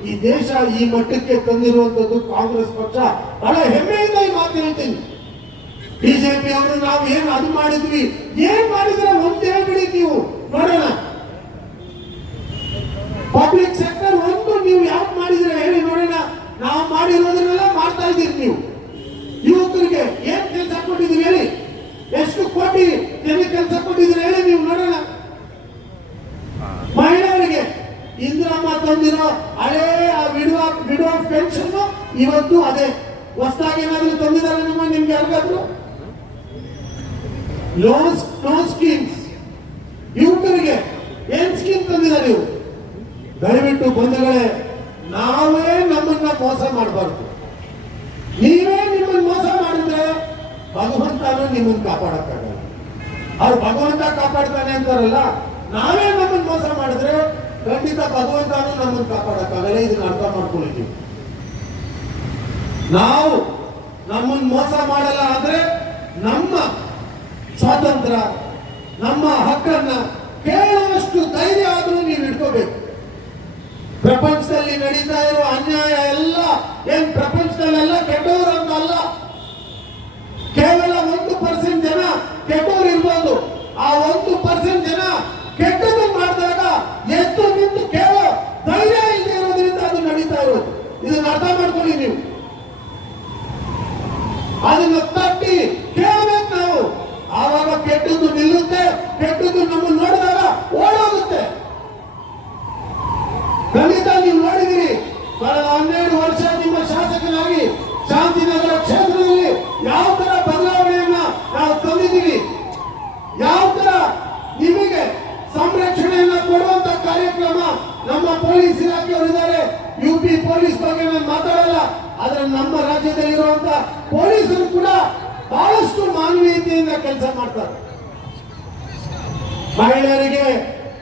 ಈ ದೇಶ ಈ ಮಟ್ಟಕ್ಕೆ ತಂದಿರುವಂತದ್ದು ಕಾಂಗ್ರೆಸ್ ಪಕ್ಷ. ಬಹಳ ಹೆಮ್ಮೆಯಿಂದ ಈ ಮಾತು ಹೇಳ್ತೀನಿ. ಬಿಜೆಪಿ ಅವರು ನಾವು ಏನ್ ಅದು ಮಾಡಿದ್ವಿ, ಏನ್ ಮಾಡಿದ್ರೆ ಒಂದು ಹೇಳ್ಬಿಡಿ ನೀವು ನೋಡೋಣ. ಪಬ್ಲಿಕ್ ಸೆಕ್ಟರ್ ಒಂದು ನೀವು ಯಾವ್ದು ಮಾಡಿದ್ರೆ ಹೇಳಿ ನೋಡೋಣ. ನಾವು ಮಾಡಿರೋದನ್ನೆಲ್ಲ ಮಾಡ್ತಾ ಇದ್ದೀರಿ ನೀವು. ಯುವಕರಿಗೆ ಏನ್ ಕೆಲಸ ಕೊಟ್ಟಿದ್ದೀರಿ ಹೇಳಿ, ಎಷ್ಟು ಕೋಟಿ ಜನಕ್ಕೆ ಕೆಲಸ ಕೊಟ್ಟಿದ್ದೀರಿ ಹೇಳಿ ನೀವು ನೋಡೋಣ. ಮಹಿಳೆಯರಿಗೆ ಇಂದಿರಮ್ಮ ತಂದಿರೋ ಹಳೇ ವಿಡೋ ಪೆನ್ಷನ್ ಇವತ್ತು ಅದೇ ಹೊಸದಾಗಿ ಏನಾದ್ರು ತಂದಿದ್ದಾರೆ ನಿಮ್ಗೆ ಯಾರಿಗಾದ್ರು ನೋ ಸ್ಕೀಮ್ಸ್. ಯುವಕರಿಗೆ ಏನ್ ಸ್ಕೀಮ್ ತಂದಿದ್ದಾರೆ ನೀವು? ದಯವಿಟ್ಟು ಬಂಧುಗಳೇ, ನಾವೇ ನಮ್ಮನ್ನ ಮೋಸ ಮಾಡಬಾರ್ದು. ನೀವೇ ನಿಮ್ಮನ್ನ ಮೋಸ ಮಾಡಿದ್ರೆ ಭಗವಂತನೂ ನಿಮ್ಮನ್ನ ಕಾಪಾಡಕ್ಕಾಗಲ್ಲ. ಅವ್ರು ಭಗವಂತ ಕಾಪಾಡ್ತಾನೆ ಅಂತಾರಲ್ಲ, ನಾವೇ ನಮ್ಮನ್ನ ಮೋಸ ಮಾಡಿದ್ರೆ ಖಂಡಿತ ಭಗವಂತನೂ ನಮ್ಮನ್ನ ಕಾಪಾಡಕ್ಕಾಗಲ್ಲ. ಇದನ್ನ ಅರ್ಥ ಮಾಡ್ಕೊಳ್ಳಿ. ನಾವು ನಮ್ಮನ್ನ ಮೋಸ ಮಾಡಲ್ಲ ಅಂದ್ರೆ ನಮ್ಮ ಸ್ವಾತಂತ್ರ್ಯ, ನಮ್ಮ ಹಕ್ಕನ್ನ ಕೇಳುವಷ್ಟು ಧೈರ್ಯ ಆದ್ರೂ ನೀವು ಇಟ್ಕೋಬೇಕು. ಪ್ರಪಂಚದಲ್ಲಿ ನಡೀತಾ ಇರೋ ಅನ್ಯಾಯ ಎಲ್ಲ ಏನ್ ಪ್ರಪಂಚದಲ್ಲೆಲ್ಲ ಕೆಟ್ಟವರು ಅಂತ ಅಲ್ಲ. ಕೇವಲ 1% ಜನ ಕೆಟ್ಟವರು ಇರ್ಬೋದು. ಆ 1% ಜನ ಕೆಟ್ಟದ್ದು ಮಾಡಿದಾಗ ಎದ್ದು ನಿಂತು ಕೇವಲ ಧೈರ್ಯ ಇಲ್ಲದೆ ಇರೋದ್ರಿಂದ ಅದು ನಡೀತಾ ಇರೋದು. ಇದನ್ನ ಅರ್ಥ ಮಾಡ್ಕೊಳ್ಳಿ ನೀವು. ಅದನ್ನ ತಟ್ಟಿ ಕೇಳಬೇಕು ನಾವು. ಆವಾಗ ಕೆಟ್ಟದ್ದು ನಿಲ್ಲುತ್ತೆ. ಕೆಟ್ಟದ್ದು ನಮ್ಮನ್ನು ನೋಡಿದಾಗ ಓಡೋಗುತ್ತೆ. ಖಂಡಿತ ನೀವು ನೋಡಿದಿರಿ, ಕಳೆದ 12 ವರ್ಷ ನಿಮ್ಮ ಶಾಸಕನಾಗಿ ಶಾಂತಿನಗರ ಕ್ಷೇತ್ರದಲ್ಲಿ ಯಾವ ತರ ಬದಲಾವಣೆಯನ್ನ ನಾವು ತಂದಿದ್ದೀವಿ, ಯಾವ ತರ ನಿಮಗೆ ಸಂರಕ್ಷಣೆಯನ್ನ ಕೊಡುವಂತ ಕಾರ್ಯಕ್ರಮ ನಮ್ಮ ಪೊಲೀಸ್ ಇಲಾಖೆಯವರಿದ್ದಾರೆ. ಯುಪಿ ಪೊಲೀಸ್ ಬಗ್ಗೆ ನಾನು ಮಾತಾಡಲ್ಲ, ಆದ್ರೆ ನಮ್ಮ ರಾಜ್ಯದಲ್ಲಿರುವಂತ ಪೊಲೀಸರು ಕೂಡ ಬಹಳಷ್ಟು ಮಾನವೀಯತೆಯಿಂದ ಕೆಲಸ ಮಾಡ್ತಾರೆ. ಮಹಿಳೆಯರಿಗೆ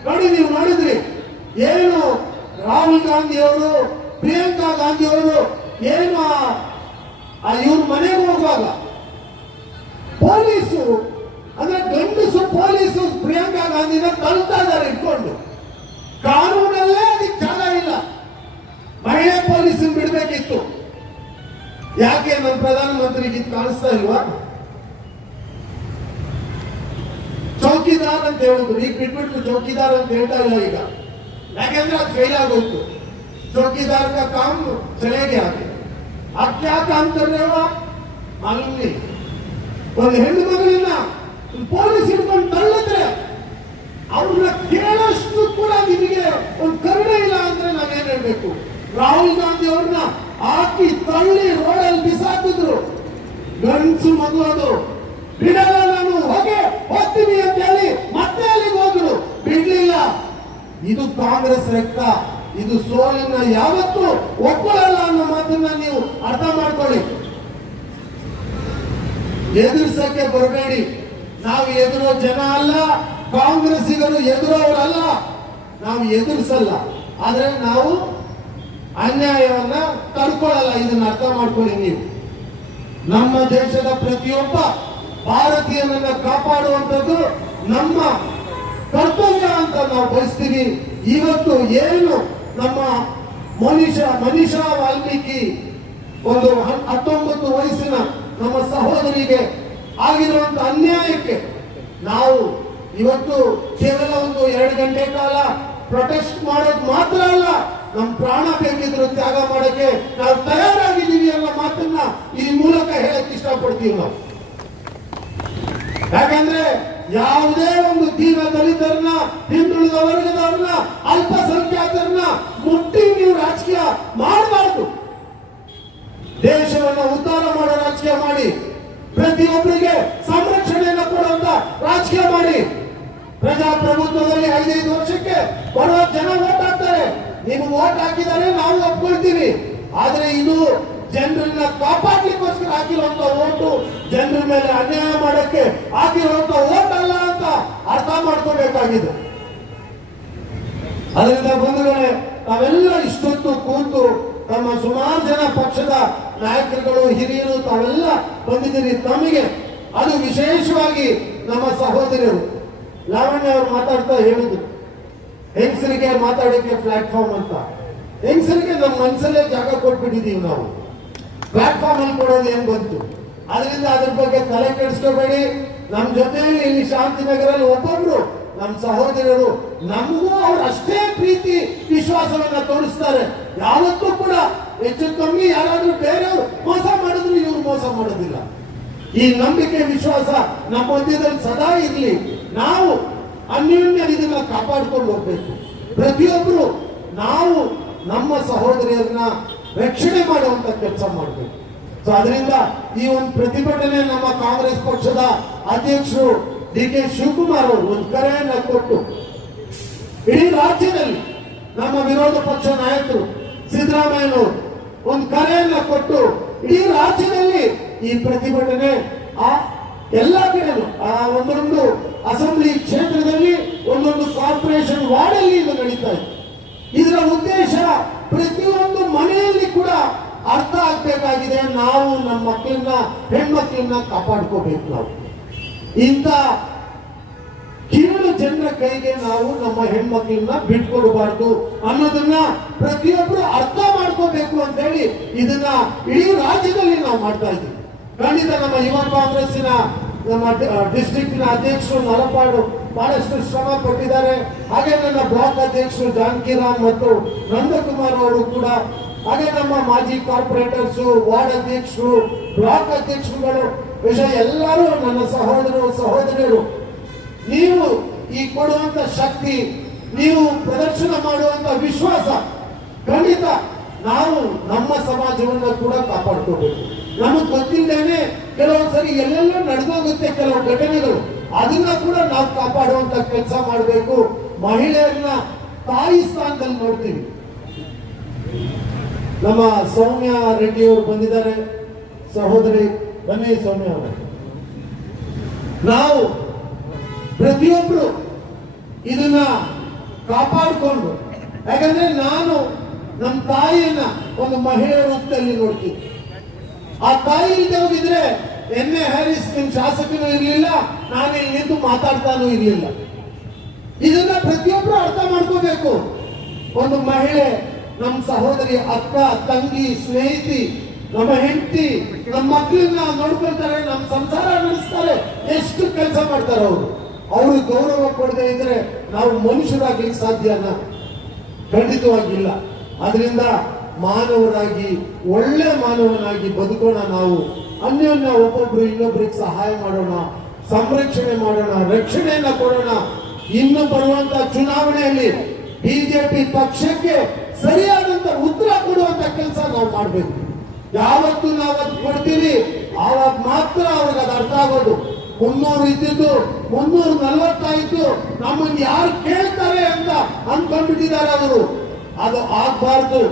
ನೋಡಿ, ನೀವು ನೋಡಿದ್ರಿ ಏನು ರಾಹುಲ್ ಗಾಂಧಿ ಅವರು, ಪ್ರಿಯಾಂಕಾ ಗಾಂಧಿ ಅವರು ಏನು ಇವ್ರ ಮನೆಗೆ ಹೋಗುವಾಗ ಪೊಲೀಸು ಅಂದ್ರೆ ಗಂಡಸು ಪೊಲೀಸು ಪ್ರಿಯಾಂಕಾ ಗಾಂಧಿನ ತಳ್ತಾ ಇದ್ದಾರೆ ಇಟ್ಕೊಂಡು. ಕಾನೂನಲ್ಲೇ ಅದಕ್ಕೆ ಜಾಗ ಇಲ್ಲ. ಮಹಿಳೆ ಪೊಲೀಸರು ಬಿಡ್ಬೇಕಿತ್ತು. ಯಾಕೆ ನಮ್ಮ ಪ್ರಧಾನಮಂತ್ರಿಗೆ ಇದು ಕಾಣಿಸ್ತಾ ಇಲ್ವಾ? ಚೌಕಿದಾರ್ ಅಂತ ಹೇಳುದು ಈಗ ಬಿಟ್ಬಿಟ್ಟು ಚೌಕಿದಾರ್ ಅಂತ ಹೇಳ್ತಾ ಇಲ್ಲ ಈಗ. ಯಾಕೆಂದ್ರೆ ಅದು ಫೇಲ್ ಆಗೋಯ್ತು. चौकीदार का काम चले गया। अब क्या काम कर रहे हो आप मालूम नहीं। ಒಂದು ಹೆಣ್ಣು ಮಗಳನ್ನ ಪೊಲೀಸ್ ಹಿಡ್ಕೊಂಡು ತಳ್ಳಿದ್ರೆ ಅವ್ರನ್ನ ಕೇಳಷ್ಟು ಕೂಡ ನಿಮಗೆ ಒಂದು ಕರುಣೆ ಇಲ್ಲ ಅಂದ್ರೆ ನಾವೇನ್ ಹೇಳ್ಬೇಕು? ರಾಹುಲ್ ಗಾಂಧಿ ಅವ್ರನ್ನ ಹಾಕಿ ತಳ್ಳಿ ರೋಡಲ್ಲಿ ಬಿಸಾಕಿದ್ರು. ಗಂಡಸು ಮಗು ಅದು ಬಿಡಲ್ಲ, ನಾನು ಹೋಗ್ತೀನಿ ಅಂತ ಹೇಳಿ ಮತ್ತೆ ಅಲ್ಲಿಗೆ ಹೋದ್ರು, ಬಿಡ್ಲಿಲ್ಲ. ಇದು ಕಾಂಗ್ರೆಸ್ ರಕ್ತ. ಇದು ಸೋಲನ್ನ ಯಾವತ್ತೂ ಒಪ್ಕೊಳ್ಳಲ್ಲ ಅನ್ನೋ ಮಾತನ್ನ ನೀವು ಅರ್ಥ ಮಾಡ್ಕೊಳ್ಳಿ. ಎದುರಿಸಕ್ಕೆ ಬರಬೇಡಿ. ನಾವು ಎದುರೋ ಜನ ಅಲ್ಲ, ಕಾಂಗ್ರೆಸ್ಸಿಗರು ಎದುರೋರಲ್ಲ. ನಾವು ಎದುರಿಸಲ್ಲ, ಆದ್ರೆ ನಾವು ಅನ್ಯಾಯವನ್ನ ತಡ್ಕೊಳ್ಳಲ್ಲ. ಇದನ್ನ ಅರ್ಥ ಮಾಡ್ಕೊಳ್ಳಿ ನೀವು. ನಮ್ಮ ದೇಶದ ಪ್ರತಿಯೊಬ್ಬ ಭಾರತೀಯನನ್ನ ಕಾಪಾಡುವಂಥದ್ದು ನಮ್ಮ ಕರ್ತವ್ಯ ಅಂತ ನಾವು ಬಯಸ್ತೀವಿ. ಇವತ್ತು ಏನು ನಮ್ಮ ಮನೀಷಾ ವಾಲ್ಮೀಕಿ ಒಂದು 19 ವಯಸ್ಸಿನ ನಮ್ಮ ಸಹೋದರಿಗೆ ಆಗಿರುವಂತ ಅನ್ಯಾಯಕ್ಕೆ ನಾವು ಇವತ್ತು ಕೇವಲ ಒಂದು 2 ಗಂಟೆ ಕಾಲ ಪ್ರೊಟೆಸ್ಟ್ ಮಾಡೋದು ಮಾತ್ರ ಅಲ್ಲ, ನಮ್ಮ ಪ್ರಾಣ ಬೇಕಿದ್ರು ತ್ಯಾಗ ಮಾಡಕ್ಕೆ ನಾವು ತಯಾರಾಗಿದ್ದೀವಿ ಅನ್ನೋ ಮಾತನ್ನ ಈ ಮೂಲಕ ಹೇಳಕ್ ಇಷ್ಟಪಡ್ತೀವಿ ನಾವು. ಯಾಕಂದ್ರೆ ಯಾವುದೇ ಒಂದು ದೀನ ದಲಿತರನ್ನ, ಹಿಂದುಳಿದ ವರ್ಗದವ್ರನ್ನ, ಅಲ್ಪಸಂಖ್ಯಾತರನ್ನ ಮುಟ್ಟಿ ನೀವು ರಾಜಕೀಯ ಮಾಡಬಾರ್ದು. ದೇಶವನ್ನು ಉದ್ಧಾರ ಮಾಡೋ ರಾಜಕೀಯ ಮಾಡಿ, ಪ್ರತಿಯೊಬ್ಬರಿಗೆ ಸಂರಕ್ಷಣೆಯನ್ನು ಕೊಡುವಂತ ರಾಜಕೀಯ ಮಾಡಿ. ಪ್ರಜಾಪ್ರಭುತ್ವದಲ್ಲಿ 5 ವರ್ಷಕ್ಕೆ ಬರುವ ಜನ ವೋಟ್ ಹಾಕ್ತಾರೆ. ನೀವು ವೋಟ್ ಹಾಕಿದರೆ ನಾವು ಒಪ್ಕೊಳ್ತೀವಿ. ಆದ್ರೆ ಇದು ಜನರನ್ನ ಕಾಪಾಡ್ಲಿಕ್ಕೋಸ್ಕರ ಹಾಕಿರುವಂತ ಓಟು, ಜನರ ಮೇಲೆ ಅನ್ಯಾಯ ಮಾಡಕ್ಕೆ ಹಾಕಿರುವಂತ ಓಟ್ ಅಲ್ಲ ಅಂತ ಅರ್ಥ ಮಾಡ್ಕೋಬೇಕಾಗಿದೆ. ಅದರಿಂದ ಬಂಧುಗಳೇ, ತಾವೆಲ್ಲ ಇಷ್ಟೊತ್ತು ಕೂತು ತಮ್ಮ ಸುಮಾರು ಜನ ಪಕ್ಷದ ನಾಯಕರುಗಳು, ಹಿರಿಯರು ತಾವೆಲ್ಲ ಬಂದಿದ್ದೀರಿ. ತಮಗೆ ಅದು ವಿಶೇಷವಾಗಿ ನಮ್ಮ ಸಹೋದರಿಯರು ಲಾವಣ್ಯ ಅವರು ಮಾತಾಡ್ತಾ ಹೇಳುದು, ಹೆಂಗಸರಿಗೆ ಮಾತಾಡೋಕೆ ಪ್ಲಾಟ್ಫಾರ್ಮ್ ಅಂತ. ಹೆಂಗಸರಿಗೆ ನಮ್ಮ ಮನಸ್ಸಲ್ಲೇ ಜಾಗ ಕೊಟ್ಬಿಟ್ಟಿದೀವಿ ನಾವು. ಪ್ಲಾಟ್ಫಾರ್ಮ್ ಅಲ್ಲಿ ಕೊಡೋದು ಏನ್ ಬಂತು? ಅದರಿಂದ ಅದ್ರ ಬಗ್ಗೆ ತಲೆ ಕೆಡಿಸ್ಕೋಬೇಡಿ. ನಮ್ಮ ಜೊತೆಯಲ್ಲಿ ಇಲ್ಲಿ ಶಾಂತಿನಗರಲ್ಲಿ ಒಬ್ಬೊಬ್ರು ನಮ್ಮ ಸಹೋದರರು ನಮಗೂ ಅವ್ರು ಅಷ್ಟೇ ಪ್ರೀತಿ ವಿಶ್ವಾಸವನ್ನ ತೋರಿಸ್ತಾರೆ. ಯಾವತ್ತೂ ಕೂಡ ಹೆಚ್ಚು ಕಮ್ಮಿ ಯಾರಾದ್ರೂ ಬೇರೆಯವರು ಮೋಸ ಮಾಡಿದ್ರು ಇವ್ರು ಮೋಸ ಮಾಡೋದಿಲ್ಲ. ಈ ನಂಬಿಕೆ ವಿಶ್ವಾಸ ನಮ್ಮ ಮಧ್ಯದಲ್ಲಿ ಸದಾ ಇರಲಿ. ನಾವು ಅನ್ಯೋನ್ಯ ಇದನ್ನ ಕಾಪಾಡ್ಕೊಂಡು ಹೋಗ್ಬೇಕು. ಪ್ರತಿಯೊಬ್ರು ನಾವು ನಮ್ಮ ಸಹೋದರಿಯರನ್ನ ರಕ್ಷಣೆ ಮಾಡುವಂತ ಕೆಲಸ ಮಾಡಬೇಕು. ಸೊ ಅದರಿಂದ ಈ ಒಂದು ಪ್ರತಿಭಟನೆ ನಮ್ಮ ಕಾಂಗ್ರೆಸ್ ಪಕ್ಷದ ಅಧ್ಯಕ್ಷರು DK ಶಿವಕುಮಾರ್ ಅವರು ಒಂದು ಕರೆಯನ್ನ ಕೊಟ್ಟು ಇಡೀ ರಾಜ್ಯದಲ್ಲಿ ನಮ್ಮ ವಿರೋಧ ಪಕ್ಷ ನಾಯಕರು ಸಿದ್ದರಾಮಯ್ಯನವರು ಒಂದು ಕರೆಯನ್ನ ಕೊಟ್ಟು ಇಡೀ ರಾಜ್ಯದಲ್ಲಿ ಈ ಪ್ರತಿಭಟನೆ ಆ ಎಲ್ಲ ಕಡೆನೂ ಆ ಒಂದೊಂದು ಅಸೆಂಬ್ಲಿ ಕ್ಷೇತ್ರದಲ್ಲಿ ಒಂದೊಂದು ಕಾರ್ಪೊರೇಷನ್ ವಾರ್ಡ್ ಅಲ್ಲಿ ಇದು ನಡೀತಾ ಇದೆ. ಇದರ ಉದ್ದೇಶ ಪ್ರತಿಯೊಂದು ಮನೆಯಲ್ಲಿ ಕೂಡ ಅರ್ಥ ಆಗ್ಬೇಕಾಗಿದೆ. ನಾವು ನಮ್ಮ ಮಕ್ಕಳನ್ನ ಹೆಣ್ಮಕ್ಳನ್ನ ಕಾಪಾಡ್ಕೋಬೇಕು. ನಾವು ಇಂಥ ಕಿರುಳು ಜನರ ಕೈಗೆ ನಾವು ನಮ್ಮ ಹೆಣ್ಮಕ್ಳನ್ನ ಬಿಟ್ಕೊಡಬಾರ್ದು ಅನ್ನೋದನ್ನ ಪ್ರತಿಯೊಬ್ಬರು ಅರ್ಥ ಮಾಡ್ಕೋಬೇಕು ಅಂತ ಹೇಳಿ ಇದನ್ನ ಇಡೀ ರಾಜ್ಯದಲ್ಲಿ ನಾವು ಮಾಡ್ತಾ ಇದ್ದೀವಿ. ಖಂಡಿತ ನಮ್ಮ ಯುವ ಕಾಂಗ್ರೆಸ್ಸಿನ ನಮ್ಮ ಡಿಸ್ಟ್ರಿಕ್ಟ್ ನ ಅಧ್ಯಕ್ಷರು ನಲಪಾಡು ಬಹಳಷ್ಟು ಶ್ರಮ ಪಟ್ಟಿದ್ದಾರೆ. ಹಾಗೆ ನನ್ನ ಬ್ಲಾಕ್ ಅಧ್ಯಕ್ಷರು ಜಾನಕಿರಾಮ್ ಮತ್ತು ನಂದಕುಮಾರ್ ಅವರು ಕೂಡ, ಹಾಗೆ ನಮ್ಮ ಮಾಜಿ ಕಾರ್ಪೊರೇಟರ್ಸ್, ವಾರ್ಡ್ ಅಧ್ಯಕ್ಷರು, ಬ್ಲಾಕ್ ಅಧ್ಯಕ್ಷರುಗಳು, ಎಲ್ಲರೂ ನನ್ನ ಸಹೋದರರು. ನೀವು ಈ ಕೊಡುವಂತ ಶಕ್ತಿ, ನೀವು ಪ್ರದರ್ಶನ ಮಾಡುವಂತ ವಿಶ್ವಾಸ, ಖಂಡಿತ ನಾವು ನಮ್ಮ ಸಮಾಜವನ್ನ ಕೂಡ ಕಾಪಾಡ್ಕೋಬೇಕು. ನಮಗ್ ಗೊತ್ತಿಲ್ಲದೇನೆ ಕೆಲವೊಂದ್ಸರಿ ಎಲ್ಲೆಲ್ಲೋ ನಡೆದೋಗುತ್ತೆ ಕೆಲವು ಘಟನೆಗಳು, ಅದನ್ನ ಕೂಡ ನಾವು ಕಾಪಾಡುವಂತ ಕೆಲಸ ಮಾಡಬೇಕು. ಮಹಿಳೆಯರನ್ನ ತಾಯಿ ಸ್ಥಾನದಲ್ಲಿ ನೋಡ್ತೀವಿ. ನಮ್ಮ ಸೌಮ್ಯ ರೆಡ್ಡಿ ಅವರು ಬಂದಿದ್ದಾರೆ. ಸಹೋದರಿ ಬನ್ನಿ ಸೌಮ್ಯ ಅವರು. ನಾವು ಪ್ರತಿಯೊಬ್ರು ಇದನ್ನ ಕಾಪಾಡಿಕೊಂಡು, ಯಾಕಂದ್ರೆ ನಾನು ನಮ್ಮ ತಾಯಿಯನ್ನ ಒಂದು ಮಹಿಳೆಯ ರೂಪದಲ್ಲಿ ನೋಡ್ತೀನಿ. ಆ ತಾಯಿ ಇಲ್ಲದೆ ಹೋಗಿದ್ರೆ ಎನ್ಎ ಹ್ಯಾರಿಸ್ ನಿಮ್ ಶಾಸಕನೂ ಇರ್ಲಿಲ್ಲ, ನಾನು ಇಲ್ಲಿ ನಿಂತು ಮಾತಾಡ್ತಾನೂ ಇರ್ಲಿಲ್ಲ. ಇದನ್ನ ಪ್ರತಿಯೊಬ್ರು ಅರ್ಥ ಮಾಡ್ಕೋಬೇಕು. ಒಂದು ಮಹಿಳೆ ನಮ್ಮ ಸಹೋದರಿ, ಅಕ್ಕ, ತಂಗಿ, ಸ್ನೇಹಿತಿ, ನಮ್ಮ ಹೆಂಡತಿ, ನಮ್ಮ ಮಕ್ಕಳನ್ನ ನೋಡ್ಕೊಳ್ತಾರೆ, ನಮ್ಮ ಸಂಸಾರ ನಡೆಸ್ತಾರೆ, ಎಷ್ಟು ಕೆಲಸ ಮಾಡ್ತಾರೆ ಅವರು. ಅವ್ರಿಗೆ ಗೌರವ ಕೊಡದೆ ಇದ್ರೆ ನಾವು ಮನುಷ್ಯರಾಗ್ಲಿಕ್ಕೆ ಸಾಧ್ಯನ? ಖಂಡಿತವಾಗಿಲ್ಲ. ಅದರಿಂದ ಮಾನವರಾಗಿ, ಒಳ್ಳೆ ಮಾನವನಾಗಿ ಬದುಕೋಣ. ನಾವು ಅನ್ಯೋನ್ಯ ಒಬ್ಬೊಬ್ರು ಇನ್ನೊಬ್ರಿಗೆ ಸಹಾಯ ಮಾಡೋಣ, ಸಂರಕ್ಷಣೆ ಮಾಡೋಣ, ರಕ್ಷಣೆಯನ್ನ ಕೊಡೋಣ. ಇನ್ನು ಬರುವಂತ ಚುನಾವಣೆಯಲ್ಲಿ ಬಿಜೆಪಿ ಪಕ್ಷಕ್ಕೆ ಸರಿಯಾದಂತ ಉತ್ತರ ಕೊಡುವಂತ ಕೆಲಸ ನಾವು ಮಾಡಬೇಕು. ಯಾವತ್ತು ನಾವು ಅದು ಕೊಡ್ತೀವಿ ಆವಾಗ ಮಾತ್ರ ಅವ್ರಿಗೆ ಅದು ಅರ್ಥ ಆಗೋದು. 300 ಇದ್ದಿದ್ದು 340 ಆಯ್ತು, ನಮ್ಮನ್ನು ಯಾರು ಕೇಳ್ತಾರೆ ಅಂತ ಅನ್ಕೊಂಡ್ಬಿಟ್ಟಿದ್ದಾರೆ ಅವರು. ಅದು ಆಗ್ಬಾರ್ದು.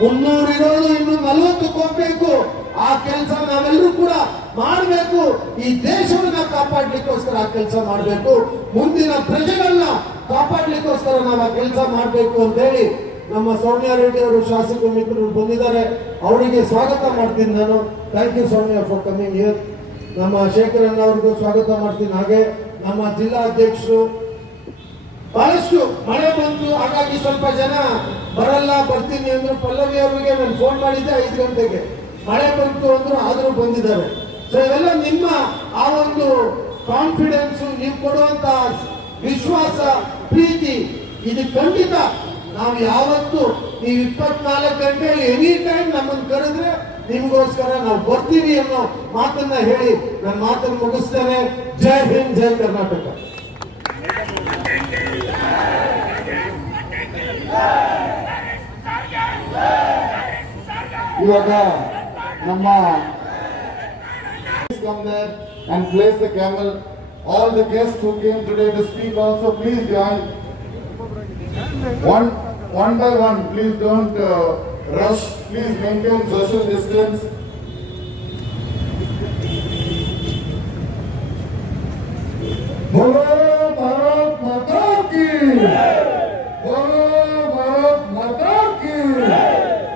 300 ಇರೋದು ಇನ್ನು 40 ಹೋಗ್ಬೇಕು. ಆ ಕೆಲಸ ನಾವೆಲ್ಲರೂ ಕೂಡ ಮಾಡಬೇಕು. ಈ ದೇಶವನ್ನ ಕಾಪಾಡ್ಲಿಕ್ಕೋಸ್ಕರ ಆ ಕೆಲಸ ಮಾಡಬೇಕು. ಮುಂದಿನ ಪ್ರಜೆಗಳನ್ನ ಕಾಪಾಡ್ಲಿಕ್ಕೋಸ್ಕರ ನಾವು ಆ ಕೆಲಸ ಮಾಡಬೇಕು ಅಂತ ಹೇಳಿ ನಮ್ಮ ಸೌಮ್ಯ ರೆಡ್ಡಿ ಅವರು ಶಾಸಕ ಮಿತ್ರರು ಬಂದಿದ್ದಾರೆ. ಅವರಿಗೆ ಸ್ವಾಗತ ಮಾಡ್ತೀನಿ ನಾನು. Thank you Soumya for coming here. ನಮ್ಮ ಶೇಖರಣ್ಣ ಅವ್ರಿಗೂ ಸ್ವಾಗತ ಮಾಡ್ತೀನಿ. ಹಾಗೆ ನಮ್ಮ ಜಿಲ್ಲಾ ಅಧ್ಯಕ್ಷರು, ಬಹಳಷ್ಟು ಮಳೆ ಬಂತು, ಹಾಗಾಗಿ ಸ್ವಲ್ಪ ಜನ ಬರಲ್ಲ ಬರ್ತೀನಿ ಅಂದ್ರು. ಪಲ್ಲವಿ ಅವರಿಗೆ ನಾನು ಫೋನ್ ಮಾಡಿದ್ದೆ 5 ಗಂಟೆಗೆ, ಮಳೆ ಬಂತು ಅಂದ್ರು, ಆದ್ರೂ ಬಂದಿದ್ದಾರೆ. ಸೊ ಇವೆಲ್ಲ ನಿಮ್ಮ ಆ ಒಂದು ಕಾನ್ಫಿಡೆನ್ಸ್, ನೀವು ಕೊಡುವಂತ ವಿಶ್ವಾಸ, ಪ್ರೀತಿ, ಇದು ಖಂಡಿತ ನಾವು ಯಾವತ್ತು ನೀವು 24 ಗಂಟೆಯಲ್ಲಿ ಎನಿ ಟೈಮ್ ನಮ್ಮನ್ನು ಕರೆದ್ರೆ ನಿಮಗೋಸ್ಕರ ನಾವು ಬರ್ತೀವಿ ಅನ್ನೋ ಮಾತನ್ನ ಹೇಳಿ ನನ್ನ ಮಾತನ್ನು ಮುಗಿಸ್ತೇನೆ. ಜೈ ಹಿಂದ್, ಜೈ ಕರ್ನಾಟಕ. ಇವಾಗ ನಮ್ಮ come there and place the camel. All the guests who came today to speak also, please join. One by one, please don't rush. Please maintain social distance. Bolo Bharat Mata ki! Bolo Bharat Mata ki!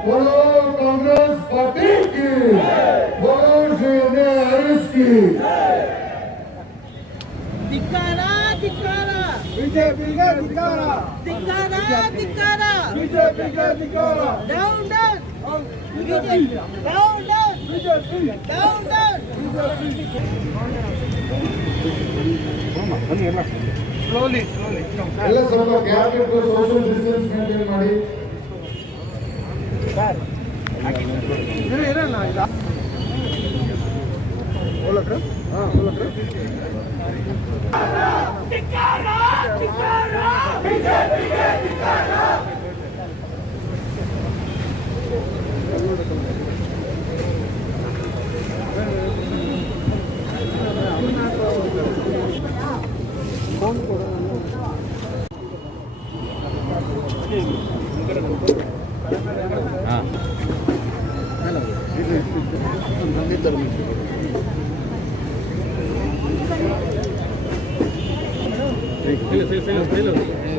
Bolo Congress Party ki! Bolo Shri Haris ki! ಧಿಕ್ಕಾರ ಧಿಕ್ಕಾರ ಬಿಜೆಪಿಗೆ ಧಿಕ್ಕಾರ ಧಿಕ್ಕಾರ ಧಿಕ್ಕಾರ ಎಲ್ಲ ಸ್ವಲ್ಪ gap ಇಟ್ಟು social distance maintain ಮಾಡಿ. Filo.